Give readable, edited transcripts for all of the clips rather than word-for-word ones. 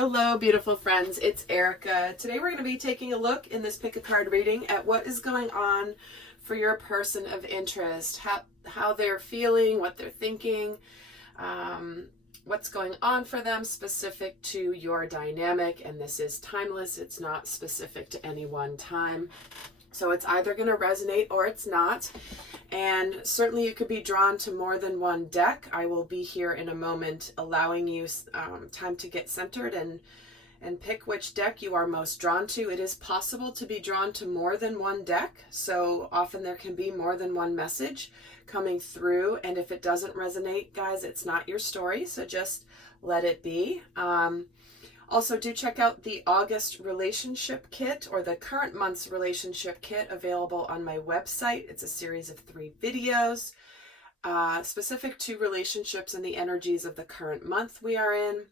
Hello, beautiful friends. It's Erika. Today we're going to be taking a look in this pick a card reading at what is going on for your person of interest, how they're feeling, what they're thinking, what's going on for them specific to your dynamic. And this is timeless. It's not specific to any one time. So it's either going to resonate or it's not. And certainly you could be drawn to more than one deck. I will be here in a moment allowing you time to get centered and pick which deck you are most drawn to. It is possible to be drawn to more than one deck. So often there can be more than one message coming through. And if it doesn't resonate, guys, it's not your story. So just let it be. Also, do check out the August relationship kit or the current month's relationship kit available on my website. It's a series of 3 videos specific to relationships and the energies of the current month we are in.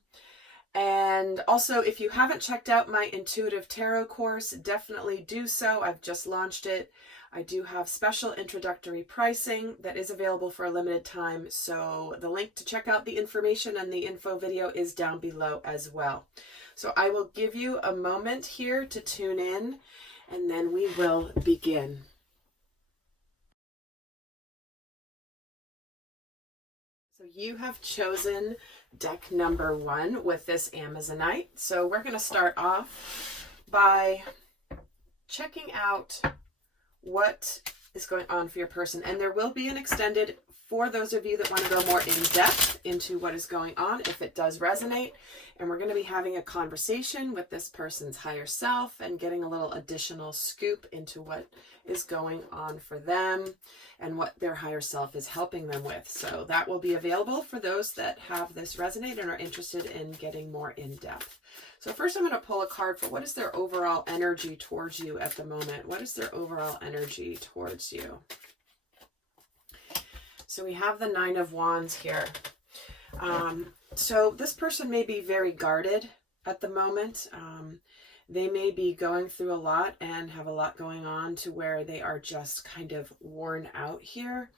And also, if you haven't checked out my intuitive tarot course, definitely do so. I've just launched it. I do have special introductory pricing that is available for a limited time. So the link to check out the information and the info video is down below as well. So I will give you a moment here to tune in and then we will begin. So you have chosen deck number 1 with this Amazonite. So we're going to start off by checking out what is going on for your person. And there will be an extended for those of you that want to go more in depth into what is going on, if it does resonate. And we're going to be having a conversation with this person's higher self and getting a little additional scoop into what is going on for them and what their higher self is helping them with. So that will be available for those that have this resonate and are interested in getting more in depth. So first I'm going to pull a card for what is their overall energy towards you at the moment. What is their overall energy towards you? So we have the 9 of Wands here. So this person may be very guarded at the moment. They may be going through a lot and have a lot going on to where they are just kind of worn out here.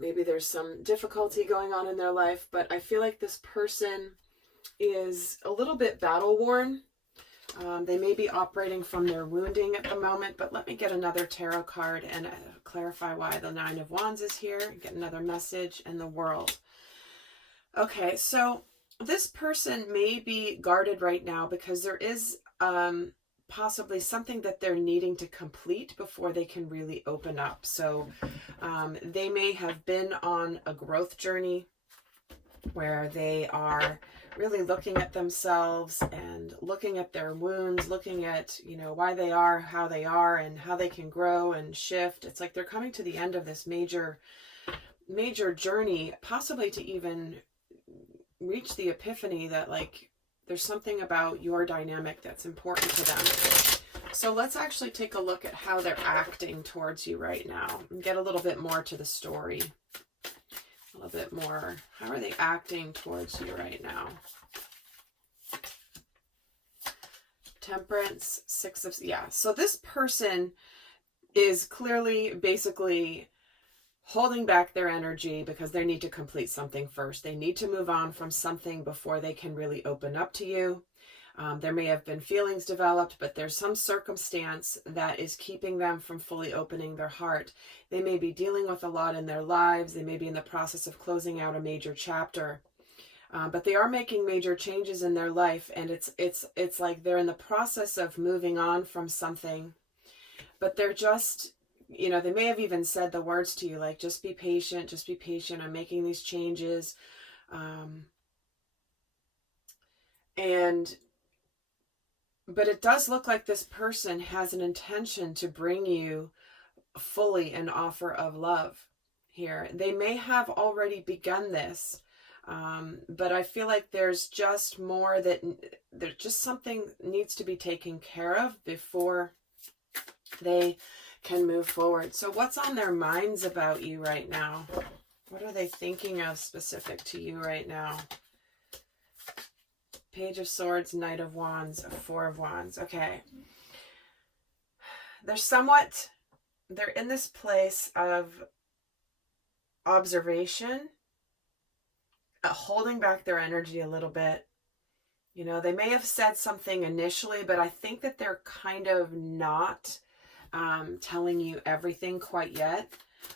Maybe there's some difficulty going on in their life, but I feel like this person is a little bit battle worn. They may be operating from their wounding at the moment, but let me get another tarot card and clarify why the 9 of Wands is here. Get another message and the World. Okay, so this person may be guarded right now because there is possibly something that they're needing to complete before they can really open up. So they may have been on a growth journey where they are really looking at themselves and looking at their wounds, looking at, you know, why they are, how they are, and how they can grow and shift. It's like they're coming to the end of this major journey, possibly to even reach the epiphany that, like, there's something about your dynamic that's important to them. So let's actually take a look at how they're acting towards you right now and get a little bit more to the story. A little bit more. How are they acting towards you right now? Temperance, 6 of... Yeah, so this person is clearly, basically holding back their energy because they need to complete something first. They need to move on from something before they can really open up to you. There may have been feelings developed, but there's some circumstance that is keeping them from fully opening their heart. They may be dealing with a lot in their lives. They may be in the process of closing out a major chapter. But they are making major changes in their life, and it's like they're in the process of moving on from something. But they're just, you know, they may have even said the words to you, like, just be patient, I'm making these changes. But it does look like this person has an intention to bring you fully an offer of love here. They may have already begun this, but I feel like there's just more that, there's just something needs to be taken care of before they can move forward. So what's on their minds about you right now? What are they thinking of specific to you right now? Page of Swords, Knight of Wands, 4 of Wands. Okay. They're in this place of observation, holding back their energy a little bit, You know, they may have said something initially, but I think that they're kind of not telling you everything quite yet.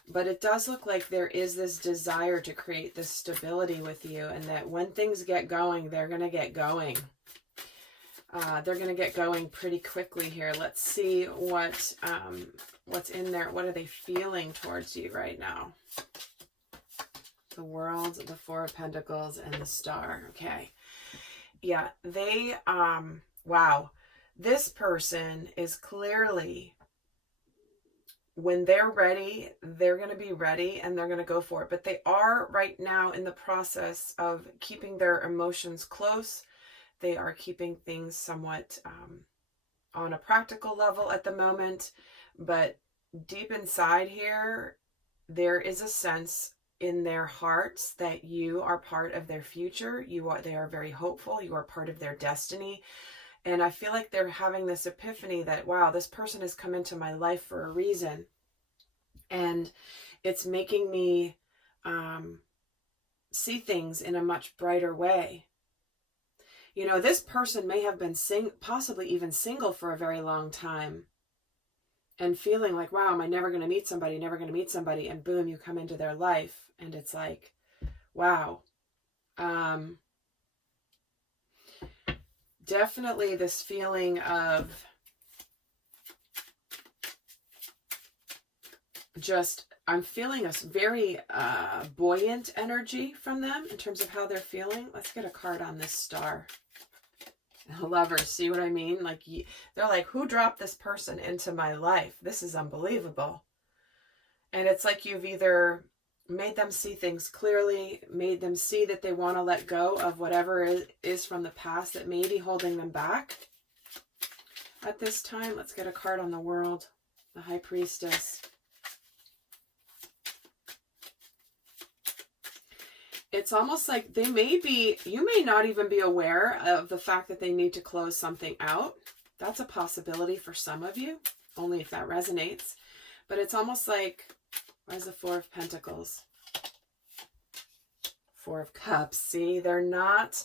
But it does look like there is this desire to create this stability with you, and that when things get going, they're going to get going. They're going to get going pretty quickly here. Let's see what's in there. What are they feeling towards you right now? The World, the Four of Pentacles, and the Star. Okay. Yeah, they, wow. This person is clearly, when they're ready, they're going to be ready and they're going to go for it. But they are right now in the process of keeping their emotions close. They are keeping things somewhat on a practical level at the moment. But deep inside here, there is a sense in their hearts that you are part of their future. They are very hopeful. You are part of their destiny. And I feel like they're having this epiphany that, wow, this person has come into my life for a reason. And it's making me see things in a much brighter way. You know, this person may have been possibly even single for a very long time and feeling like, wow, am I never going to meet somebody, never going to meet somebody? And boom, you come into their life and it's like, wow. Definitely this feeling of just, I'm feeling a very buoyant energy from them in terms of how they're feeling. Let's get a card on this Star. Lovers, see what I mean? Like, they're like, who dropped this person into my life? This is unbelievable. And it's like you've either made them see things clearly, made them see that they want to let go of whatever is from the past that may be holding them back at this time. Let's get a card on the World, the High Priestess. It's almost like they may be, you may not even be aware of the fact that they need to close something out. That's a possibility for some of you, only if that resonates. But it's almost like, where's the Four of Pentacles? Four of Cups. See, they're not,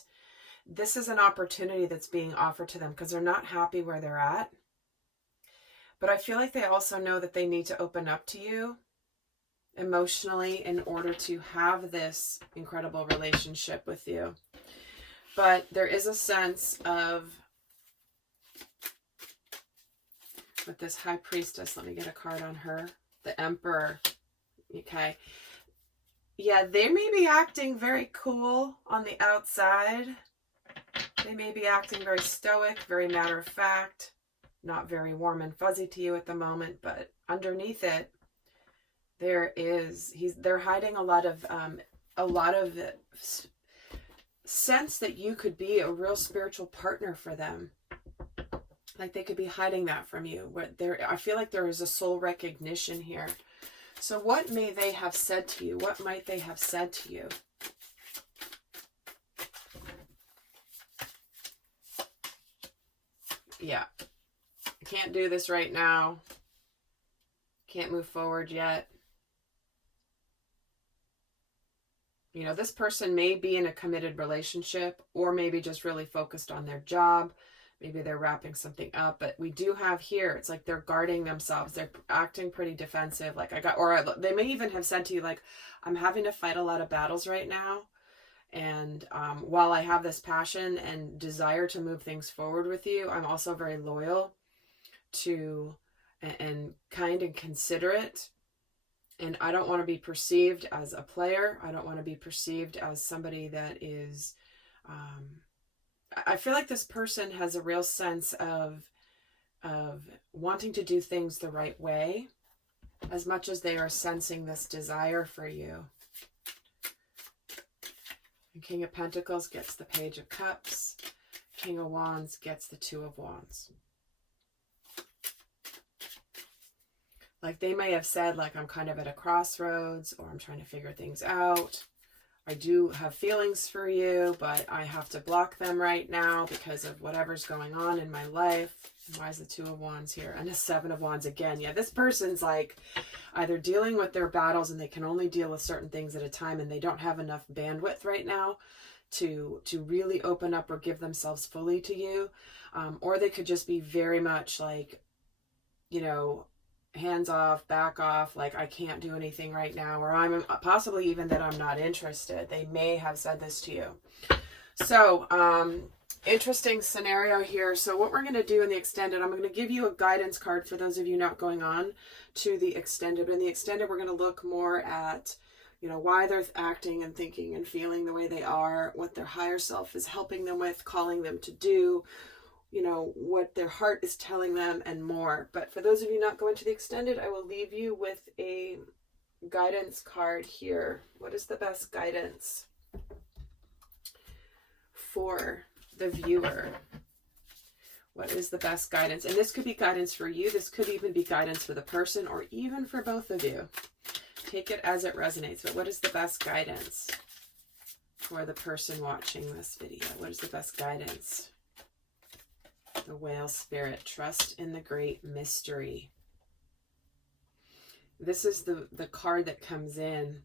this is an opportunity that's being offered to them because they're not happy where they're at. But I feel like they also know that they need to open up to you emotionally in order to have this incredible relationship with you. But there is a sense of, with this High Priestess, let me get a card on her, the Emperor. Okay, yeah, they may be acting very cool on the outside. They may be acting very stoic, very matter of fact, not very warm and fuzzy to you at the moment, but underneath it, they're hiding a lot of sense that you could be a real spiritual partner for them. Like they could be hiding that from you. I feel like there is a soul recognition here. So what may they have said to you? What might they have said to you? Yeah. I can't do this right now. Can't move forward yet. You know, this person may be in a committed relationship or maybe just really focused on their job. Maybe they're wrapping something up, but we do have here, it's like they're guarding themselves. They're acting pretty defensive. Like they may even have said to you, like, I'm having to fight a lot of battles right now. And while I have this passion and desire to move things forward with you, I'm also very loyal to and kind and considerate. And I don't want to be perceived as a player. I don't want to be perceived as somebody that is, I feel like this person has a real sense of wanting to do things the right way, as much as they are sensing this desire for you. And King of Pentacles gets the Page of Cups. King of Wands gets the Two of Wands. Like they may have said, like, I'm kind of at a crossroads, or I'm trying to figure things out. I do have feelings for you, but I have to block them right now because of whatever's going on in my life. Why is the Two of Wands here? And the Seven of Wands again. Yeah, this person's like either dealing with their battles and they can only deal with certain things at a time and they don't have enough bandwidth right now to really open up or give themselves fully to you. Or they could just be very much like, you know, hands off, back off, like I can't do anything right now, or I'm possibly even that I'm not interested. They may have said this to you. So, interesting scenario here. So what we're going to do in the extended, I'm going to give you a guidance card for those of you not going on to the extended. But in the extended, we're going to look more at, you know, why they're acting and thinking and feeling the way they are, what their higher self is helping them with, calling them to do, you know, what their heart is telling them, and more. But for those of you not going to the extended, I will leave you with a guidance card here. What is the best guidance for the viewer? What is the best guidance? And this could be guidance for you. This could even be guidance for the person, or even for both of you. Take it as it resonates. But what is the best guidance for the person watching this video? What is the best guidance? The whale spirit. Trust in the great mystery. This is the card that comes in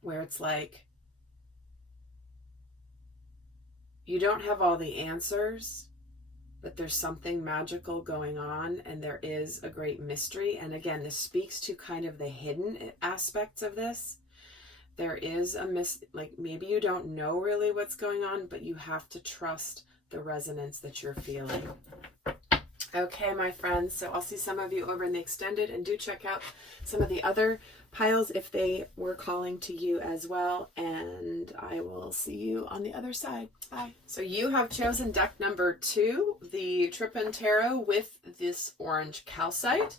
where it's like, you don't have all the answers, but there's something magical going on, and there is a great mystery. And again, this speaks to kind of the hidden aspects of this. There is like maybe you don't know really what's going on, but you have to trust the resonance that you're feeling. Okay, my friends, so I'll see some of you over in the extended, and do check out some of the other piles if they were calling to you as well, and I will see you on the other side. Bye. So you have chosen deck number 2, the Trippin Tarot with this orange calcite.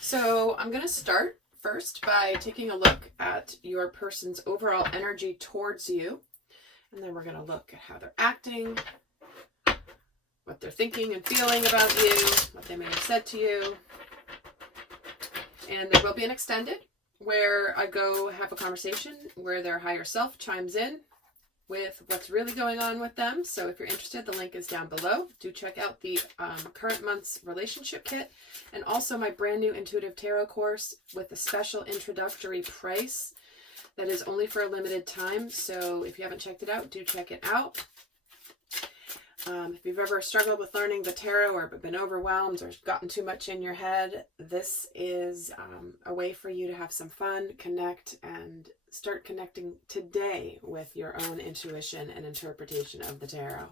So I'm going to start first by taking a look at your person's overall energy towards you, and then we're going to look at how they're acting, what they're thinking and feeling about you, what they may have said to you. And there will be an extended where I go have a conversation where their higher self chimes in with what's really going on with them. So if you're interested, the link is down below. Do check out the current month's relationship kit, and also my brand new intuitive tarot course with a special introductory price that is only for a limited time. So if you haven't checked it out, do check it out. If you've ever struggled with learning the tarot, or been overwhelmed, or gotten too much in your head, this is a way for you to have some fun, connect, and start connecting today with your own intuition and interpretation of the tarot.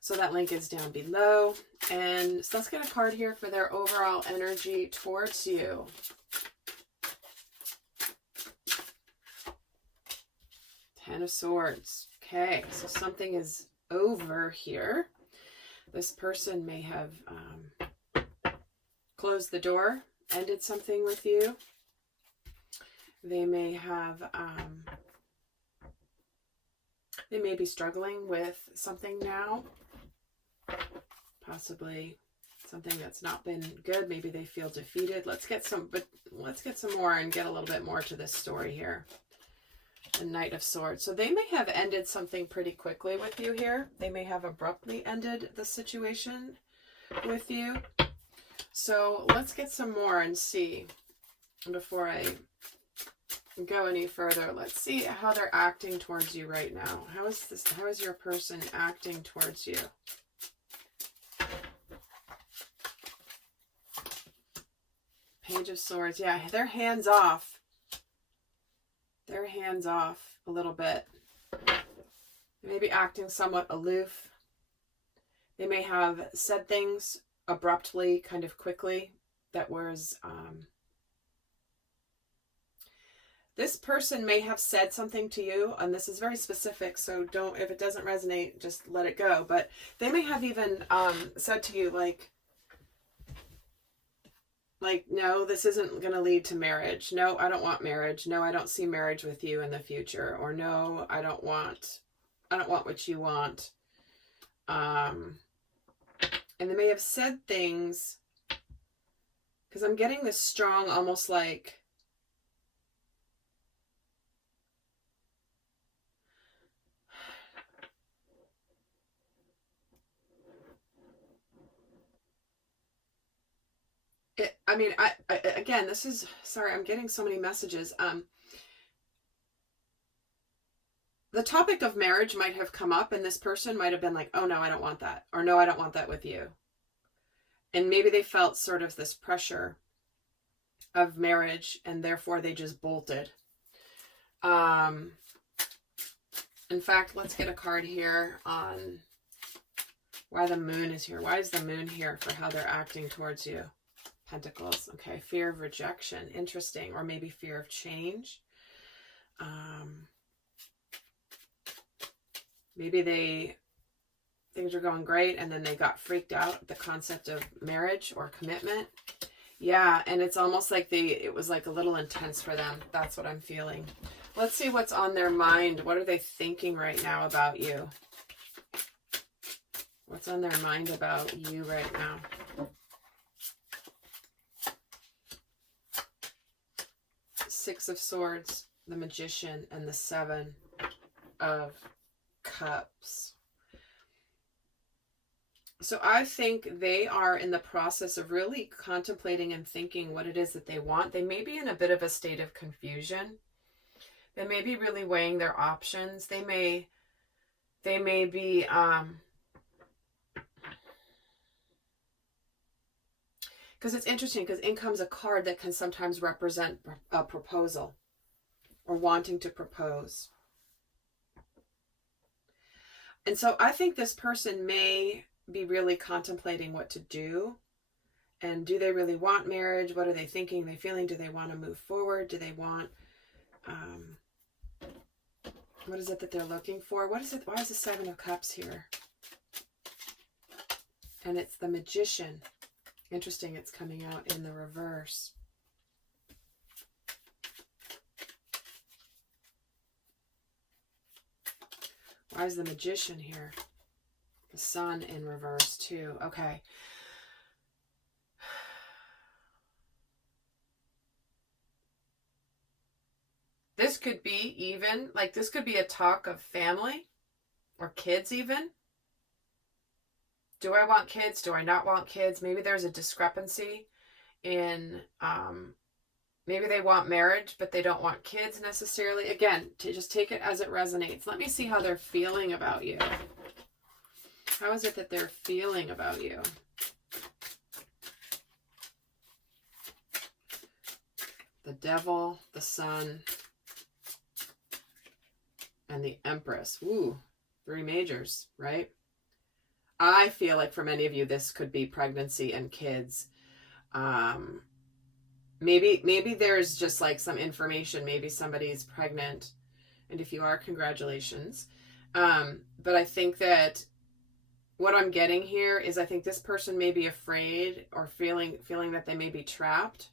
So that link is down below. And so let's get a card here for their overall energy towards you. Ten of Swords. Okay, so something is over here. This person may have closed the door, ended something with you. They may have they may be struggling with something now, possibly something that's not been good. Maybe they feel defeated. Let's get some more and get a little bit more to this story here. The Knight of Swords. So they may have ended something pretty quickly with you here. They may have abruptly ended the situation with you. So let's get some more and see before I go any further. Let's see how they're acting towards you right now. How is your person acting towards you? Page of Swords. Yeah, they're hands off. They're hands off a little bit. They may be acting somewhat aloof. They may have said things abruptly, kind of quickly, that was... this person may have said something to you, and this is very specific, so don't, if it doesn't resonate, just let it go. But they may have even said to you, like, no, this isn't going to lead to marriage. No, I don't want marriage. No, I don't see marriage with you in the future. Or no, I don't want what you want. And they may have said things, because I'm getting this strong, almost like, I again, this is, sorry, I'm getting so many messages. the topic of marriage might have come up, and this person might have been like, oh no, I don't want that. Or no, I don't want that with you. And maybe they felt sort of this pressure of marriage, and therefore they just bolted. In fact, let's get a card here on why the moon is here. Why is the moon here for how they're acting towards you? Pentacles. Okay, fear of rejection. Interesting. Or maybe fear of change. Maybe things are going great and then they got freaked out at the concept of marriage or commitment. Yeah, and it's almost like it was like a little intense for them. That's what I'm feeling. Let's see what's on their mind. What are they thinking right now about you? What's on their mind about you right now? Six of Swords, the Magician, and the Seven of Cups. So I think they are in the process of really contemplating and thinking what it is that they want. They may be in a bit of a state of confusion. They may be really weighing their options. They may be because it's interesting, because in comes a card that can sometimes represent a proposal or wanting to propose. And so I think this person may be really contemplating what to do. And do they really want marriage? What are they thinking? They feeling? Do they want to move forward? Do they want, what is it that they're looking for? What is it? Why is the Seven of Cups here? And it's the Magician. Interesting, it's coming out in the reverse. Why is the Magician here? The Sun in reverse too. Okay. This could be even, like this could be a talk of family or kids even. Do I want kids? Do I not want kids? Maybe there's a discrepancy in, maybe they want marriage, but they don't want kids necessarily. Again, to just take it as it resonates. Let me see how they're feeling about you. How is it that they're feeling about you? The Devil, the Sun, and the Empress. Ooh, 3 majors, right? I feel like for many of you, this could be pregnancy and kids. Maybe there's just like some information. Maybe somebody's pregnant. And if you are, congratulations. But I think that what I'm getting here is I think this person may be afraid or feeling that they may be trapped.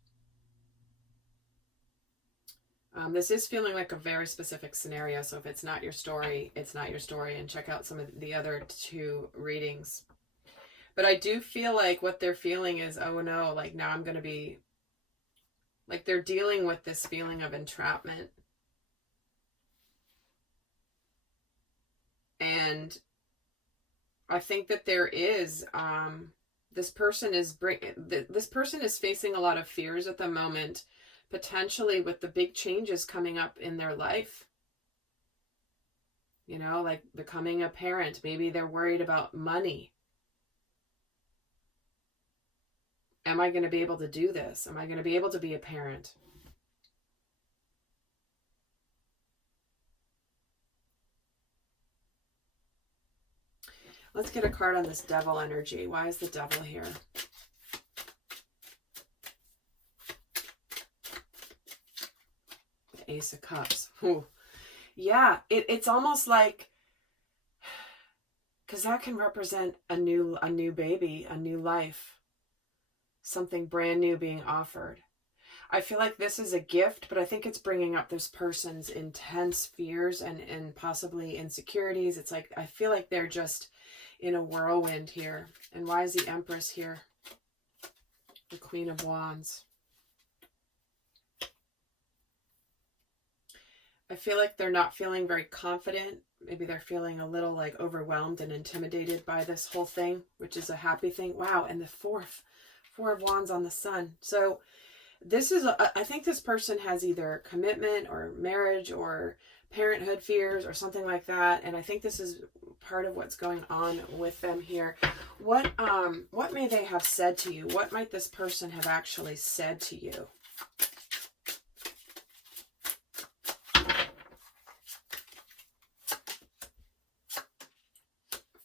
This is feeling like a very specific scenario. So if it's not your story, it's not your story. And check out some of the other 2 readings. But I do feel like what they're feeling is, oh no, like now I'm going to be, like they're dealing with this feeling of entrapment. And I think that there is, this person is facing a lot of fears at the moment, potentially with the big changes coming up in their life. You know, like becoming a parent. Maybe they're worried about money. Am I going to be able to do this? Am I going to be able to be a parent? Let's get a card on this Devil energy. Why is the Devil here? The Ace of Cups. Ooh. Yeah, it's almost like, because that can represent a new baby, a new life, something brand new being offered. I feel like this is a gift, but I think it's bringing up this person's intense fears and possibly insecurities. It's like, I feel like they're just in a whirlwind here. And why is the Empress here? The Queen of Wands. I feel like they're not feeling very confident. Maybe they're feeling a little like overwhelmed and intimidated by this whole thing, which is a happy thing. Wow. And the Four of Wands on the Sun. So this is, I think this person has either commitment or marriage or parenthood fears or something like that. And I think this is part of what's going on with them here. What may they have said to you? What might this person have actually said to you?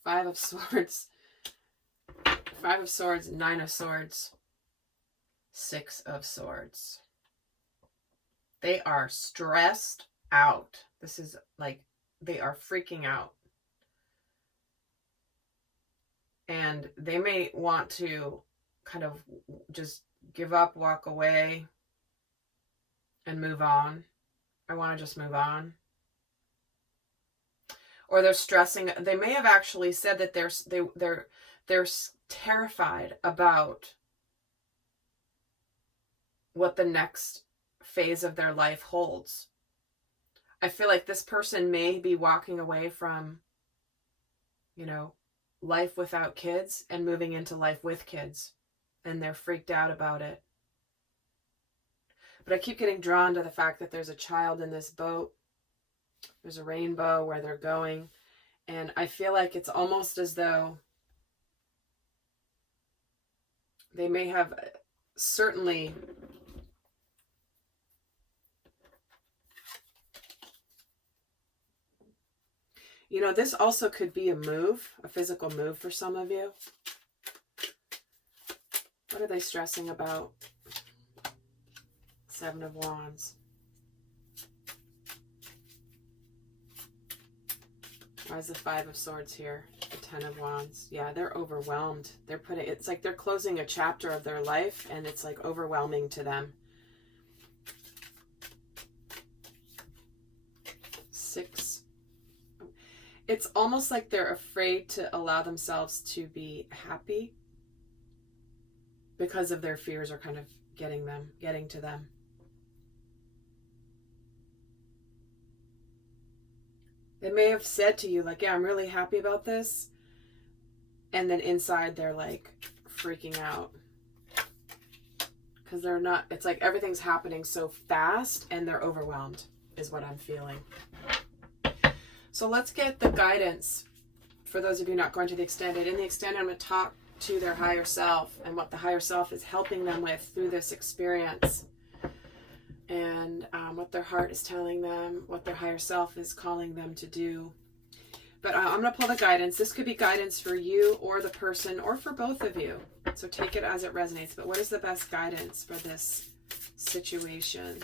Five of Swords, Five of Swords, Nine of Swords, Six of Swords. They are stressed out. This is like they are freaking out. And they may want to kind of just give up, walk away, and move on. I want to just move on. Or they're stressing. They may have actually said that they're terrified about what the next phase of their life holds. I feel like this person may be walking away from, you know, life without kids and moving into life with kids, and they're freaked out about it. But I keep getting drawn to the fact that there's a child in this boat. There's a rainbow where they're going, and I feel like it's almost as though they may have certainly you know, this also could be a move, a physical move for some of you. What are they stressing about? Seven of Wands. Why is the Five of Swords here? The Ten of Wands. Yeah, they're overwhelmed. They're putting, it's like they're closing a chapter of their life, and it's like overwhelming to them. Six. It's almost like they're afraid to allow themselves to be happy because of their fears are kind of getting to them. They may have said to you, like, yeah, I'm really happy about this. And then inside they're like freaking out. Because they're not, it's like everything's happening so fast and they're overwhelmed is what I'm feeling. So let's get the guidance for those of you not going to the extended. In the extended, I'm going to talk to their higher self and what the higher self is helping them with through this experience. And what their heart is telling them, what their higher self is calling them to do. But I'm going to pull the guidance. This could be guidance for you or the person or for both of you. So take it as it resonates. But what is the best guidance for this situation?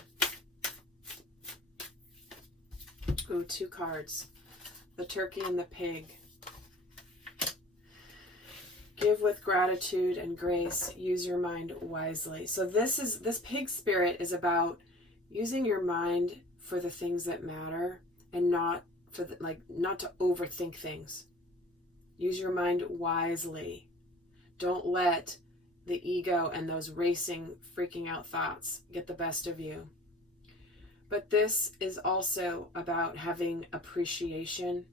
Ooh, two cards. The turkey and the pig. Give with gratitude and grace. Use your mind wisely. So this pig spirit is about using your mind for the things that matter and not for not to overthink things. Use your mind wisely. Don't let the ego and those racing, freaking out thoughts get the best of you. But this is also about having appreciation,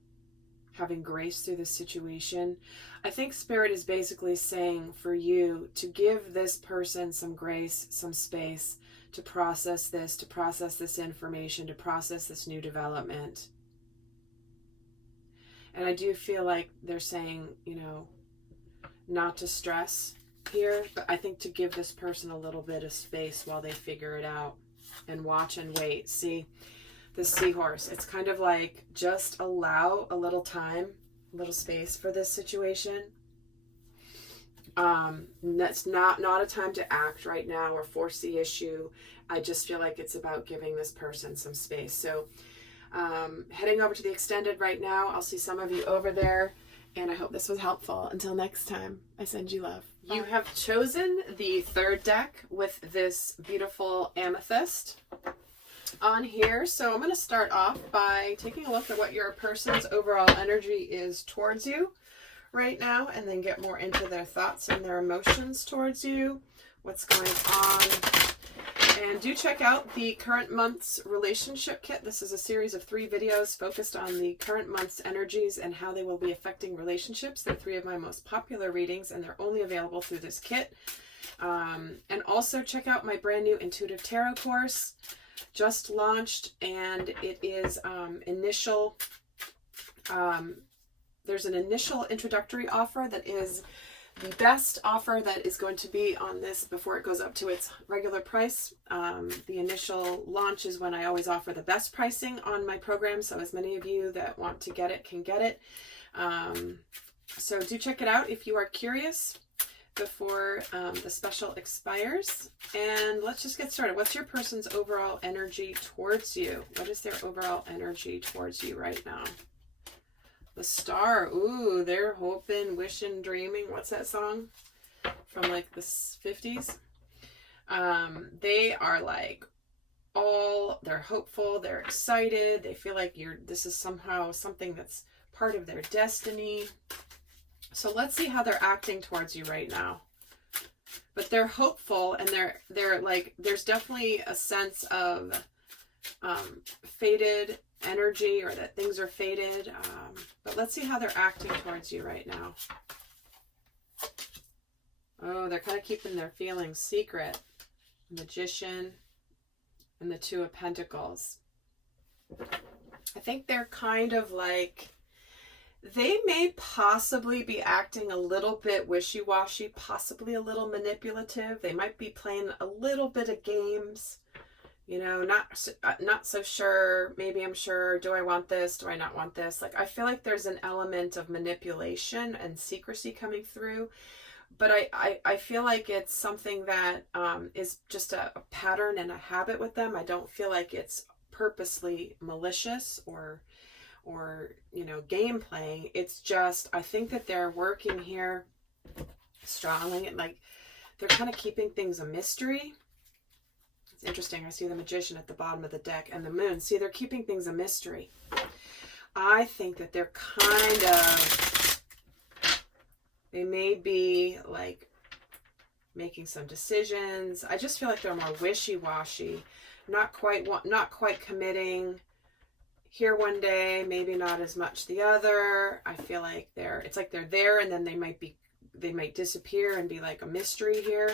having grace through the situation. I think Spirit is basically saying for you to give this person some grace, some space to process this information, to process this new development. And I do feel like they're saying, you know, not to stress here, but I think to give this person a little bit of space while they figure it out. And watch and wait. See, the seahorse. It's kind of like just allow a little time, a little space for this situation. That's not a time to act right now or force the issue. I just feel like it's about giving this person some space. So heading over to the extended right now. I'll see some of you over there. And I hope this was helpful. Until next time, I send you love. Bye. You have chosen the third deck with this beautiful amethyst on here. So I'm going to start off by taking a look at what your person's overall energy is towards you right now, and then get more into their thoughts and their emotions towards you, what's going on. And do check out the current month's relationship kit. This is a series of 3 videos focused on the current month's energies and how they will be affecting relationships. They're 3 of my most popular readings, and they're only available through this kit. And also check out my brand new Intuitive Tarot course. just launched, and it is there's an initial introductory offer that is the best offer that is going to be on this before it goes up to its regular price. The initial launch is when I always offer the best pricing on my program, so as many of you that want to get it can get it. So do check it out if you are curious before the special expires. And let's just get started. What's your person's overall energy towards you? What is their overall energy towards you right now? The Star. Ooh, they're hoping, wishing, dreaming. What's that song from like the 50s? They are like they're hopeful, they're excited, they feel like this is somehow something that's part of their destiny. So let's see how they're acting towards you right now. But they're hopeful, and they're like, there's definitely a sense of faded energy, or that things are faded. But let's see how they're acting towards you right now. Oh, they're kind of keeping their feelings secret. Magician and the Two of Pentacles. I think they're kind of like, they may possibly be acting a little bit wishy-washy, possibly a little manipulative. They might be playing a little bit of games. You know, not so sure. Maybe I'm sure. Do I want this? Do I not want this? Like, I feel like there's an element of manipulation and secrecy coming through. But I feel like it's something that is just a pattern and a habit with them. I don't feel like it's purposely malicious or you know, game playing. It's just, I think that they're working here strongly, and like they're kind of keeping things a mystery. It's interesting. I see the Magician at the bottom of the deck and the Moon. See, they're keeping things a mystery. I think that they're kind of, they may be like making some decisions. I just feel like they're more wishy-washy, not quite committing. Here one day, maybe not as much the other. I feel like it's like they're there, and then they might disappear and be like a mystery here.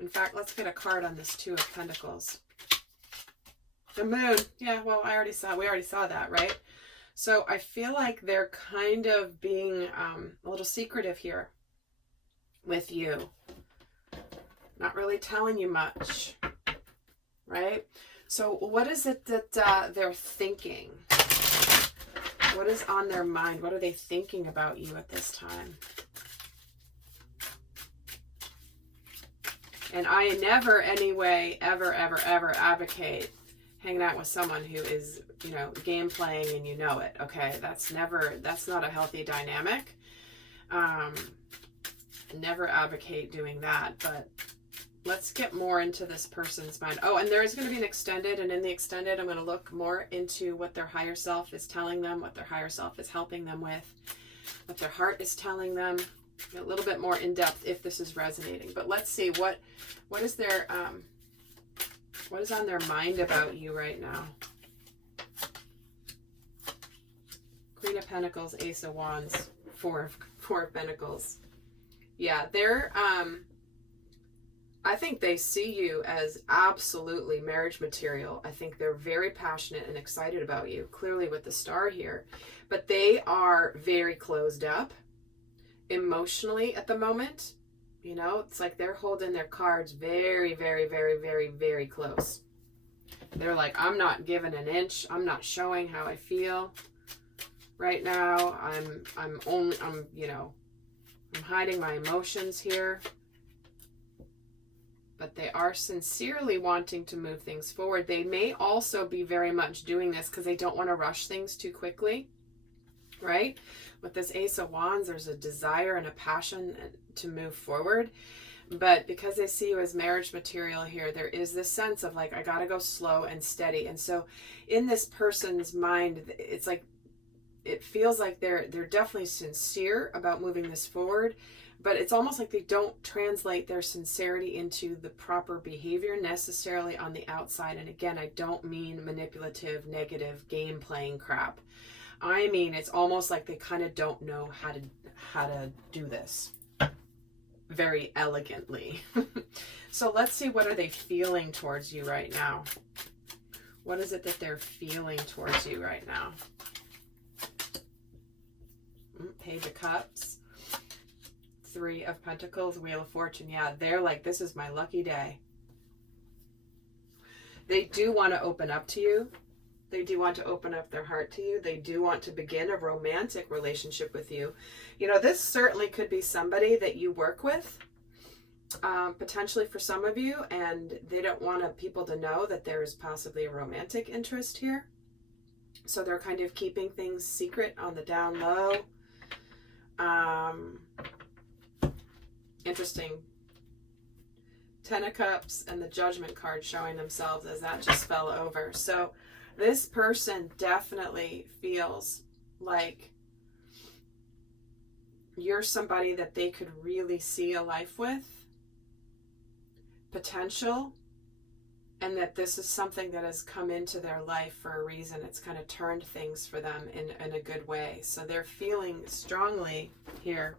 In fact, let's get a card on this Two of Pentacles. The Moon. Yeah, well, we already saw that, right? So I feel like they're kind of being a little secretive here with you. Not really telling you much, right? So what is it that they're thinking? What is on their mind? What are they thinking about you at this time? And I never, anyway, ever advocate hanging out with someone who is, you know, game playing and you know it. Okay, that's not a healthy dynamic. Never advocate doing that, but let's get more into this person's mind. Oh, and there is going to be an extended, and in the extended, I'm going to look more into what their higher self is telling them, what their higher self is helping them with, what their heart is telling them. A little bit more in depth if this is resonating. But let's see what is their what is on their mind about you right now. Queen of Pentacles, Ace of Wands, Four of Pentacles. Yeah, they're I think they see you as absolutely marriage material. I think they're very passionate and excited about you, clearly with the Star here. But they are very closed up emotionally at the moment. You know, it's like they're holding their cards very close. They're like, I'm not giving an inch. I'm not showing how I feel right now. I'm hiding my emotions here. But they are sincerely wanting to move things forward. They may also be very much doing this because they don't want to rush things too quickly, right? With this Ace of Wands, there's a desire and a passion to move forward. But because they see you as marriage material here, there is this sense of like, I got to go slow and steady. And so in this person's mind, it's like, it feels like they're definitely sincere about moving this forward. But it's almost like they don't translate their sincerity into the proper behavior necessarily on the outside. And again, I don't mean manipulative, negative, game playing crap. I mean, it's almost like they kind of don't know how to do this. very elegantly. So let's see, what are they feeling towards you right now? What is it that they're feeling towards you right now? Page of Cups, Three of Pentacles, Wheel of Fortune. Yeah, they're like, this is my lucky day. They do want to open up to you. They do want to open up their heart to you. They do want to begin a romantic relationship with you. You know, this certainly could be somebody that you work with, potentially for some of you, and they don't want people to know that there is possibly a romantic interest here. So they're kind of keeping things secret on the down low. Interesting. Ten of Cups and the Judgment card showing themselves as that just fell over. So this person definitely feels like you're somebody that they could really see a life with, potential, and that this is something that has come into their life for a reason. It's kind of turned things for them in a good way. So they're feeling strongly here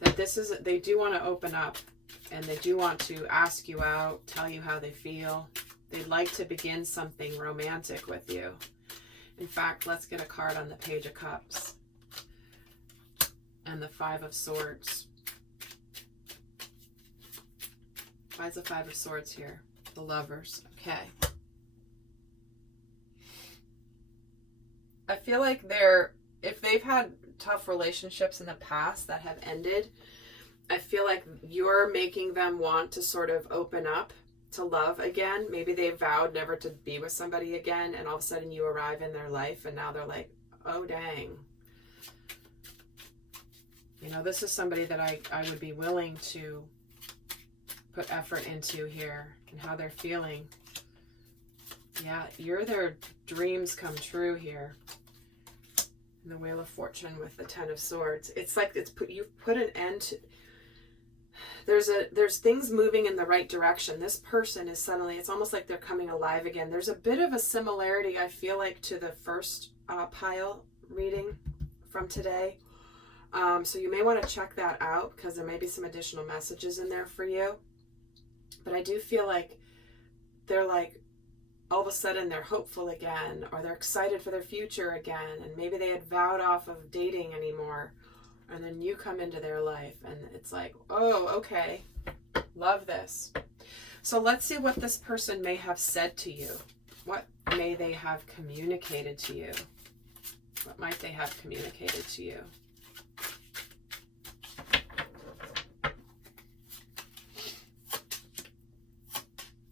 that they do want to open up, and they do want to ask you out, tell you how they feel. They'd like to begin something romantic with you. In fact, let's get a card on the Page of Cups and the Five of Swords. Why is the Five of Swords here? The Lovers. Okay. I feel like if they've had tough relationships in the past that have ended, I feel like you're making them want to sort of open up to love again. Maybe they vowed never to be with somebody again, and all of a sudden you arrive in their life and now they're like, oh dang. You know, this is somebody that I would be willing to put effort into here, and how they're feeling. Yeah, you're their dreams come true here. And the Wheel of Fortune with the Ten of Swords. It's like you've put an end to, there's things moving in the right direction. This person is suddenly, it's almost like they're coming alive again. There's a bit of a similarity, I feel like, to the first pile reading from today. So you may want to check that out, because there may be some additional messages in there for you. But I do feel like they're like, all of a sudden they're hopeful again, or they're excited for their future again, and maybe they had vowed off of dating anymore, and then you come into their life and it's like, oh, okay, love this. So let's see what this person may have said to you. What may they have communicated to you? What might they have communicated to you?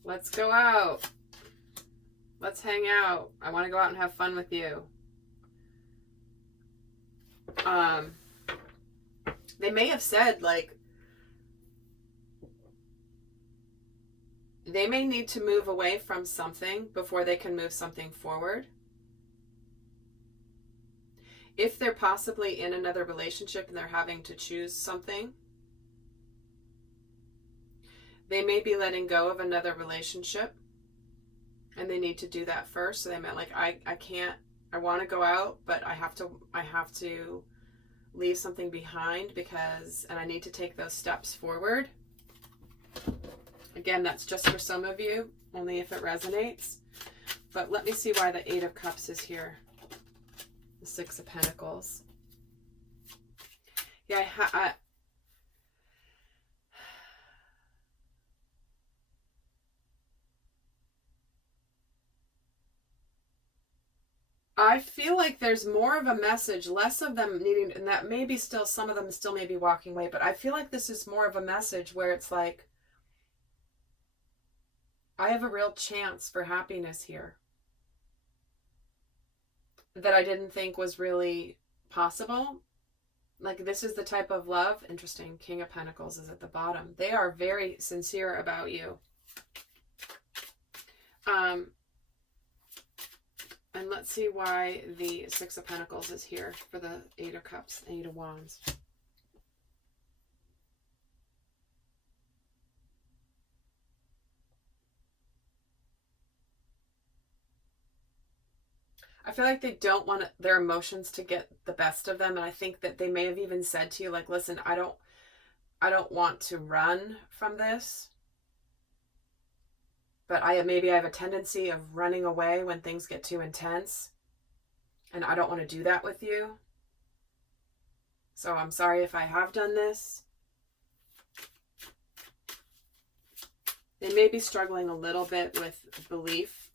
Let's go out. Let's hang out. I want to go out and have fun with you. They may have said, like, they may need to move away from something before they can move something forward. If they're possibly in another relationship and they're having to choose something, they may be letting go of another relationship, and they need to do that first. So they meant, like, I can't, I want to go out, but I have to leave something behind, and I need to take those steps forward. Again, that's just for some of you, only if it resonates. But let me see why the Eight of Cups is here. The Six of Pentacles. Yeah, I feel like there's more of a message, less of them needing, and that maybe still, some of them still may be walking away, but I feel like this is more of a message where it's like, I have a real chance for happiness here that I didn't think was really possible. Like, this is the type of love. Interesting. King of Pentacles is at the bottom. They are very sincere about you. And let's see why the Six of Pentacles is here for the Eight of Cups, Eight of Wands. I feel like they don't want their emotions to get the best of them. And I think that they may have even said to you, like, listen, I don't want to run from this, but maybe I have a tendency of running away when things get too intense, and I don't want to do that with you. So I'm sorry if I have done this. They may be struggling a little bit with belief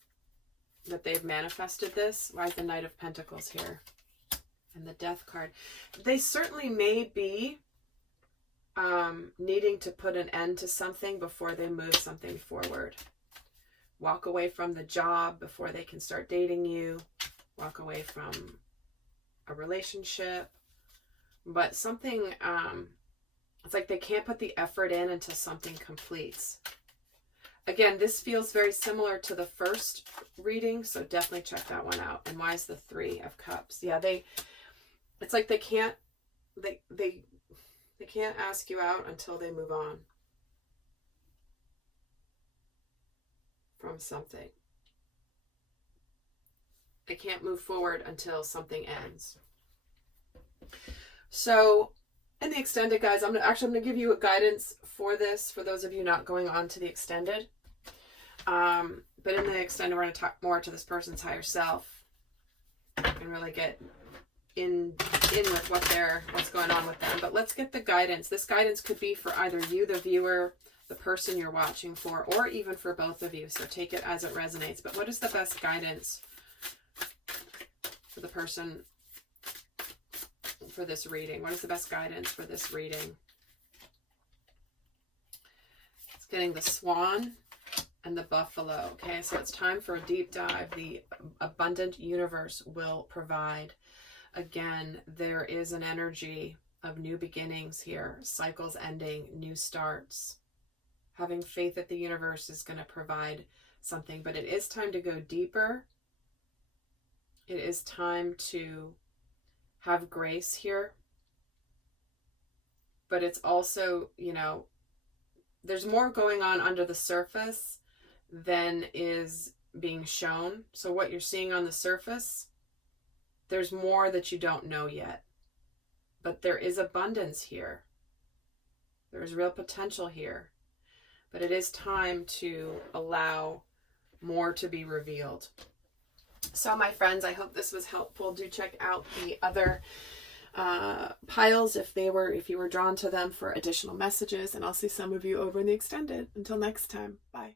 that they've manifested this. Why is the Knight of Pentacles here? And the Death card. They certainly may be needing to put an end to something before they move something forward. Walk away from the job before they can start dating you. Walk away from a relationship. But something, it's like they can't put the effort in until something completes. Again, this feels very similar to the first reading, so definitely check that one out. And why is the Three of Cups? Yeah, it's like they can't ask you out until they move on from something. They can't move forward until something ends. So in the extended, guys, I'm going to give you a guidance for this, for those of you not going on to the extended. But in the extended, we're going to talk more to this person's higher self and really get in with what's going on with them. But let's get the guidance. This guidance could be for either you, the viewer, the person you're watching for, or even for both of you. So take it as it resonates. But what is the best guidance for the person for this reading? What is the best guidance for this reading? It's getting the Swan and the Buffalo. Okay, so it's time for a deep dive. The abundant universe will provide. Again, there is an energy of new beginnings here, cycles ending, new starts. Having faith that the universe is going to provide something, but it is time to go deeper. It is time to have grace here. But it's also, there's more going on under the surface than is being shown. So what you're seeing on the surface, there's more that you don't know yet. But there is abundance here. There's real potential here. But it is time to allow more to be revealed. So my friends, I hope this was helpful. Do check out the other piles if you were drawn to them for additional messages. And I'll see some of you over in the extended. Until next time, bye.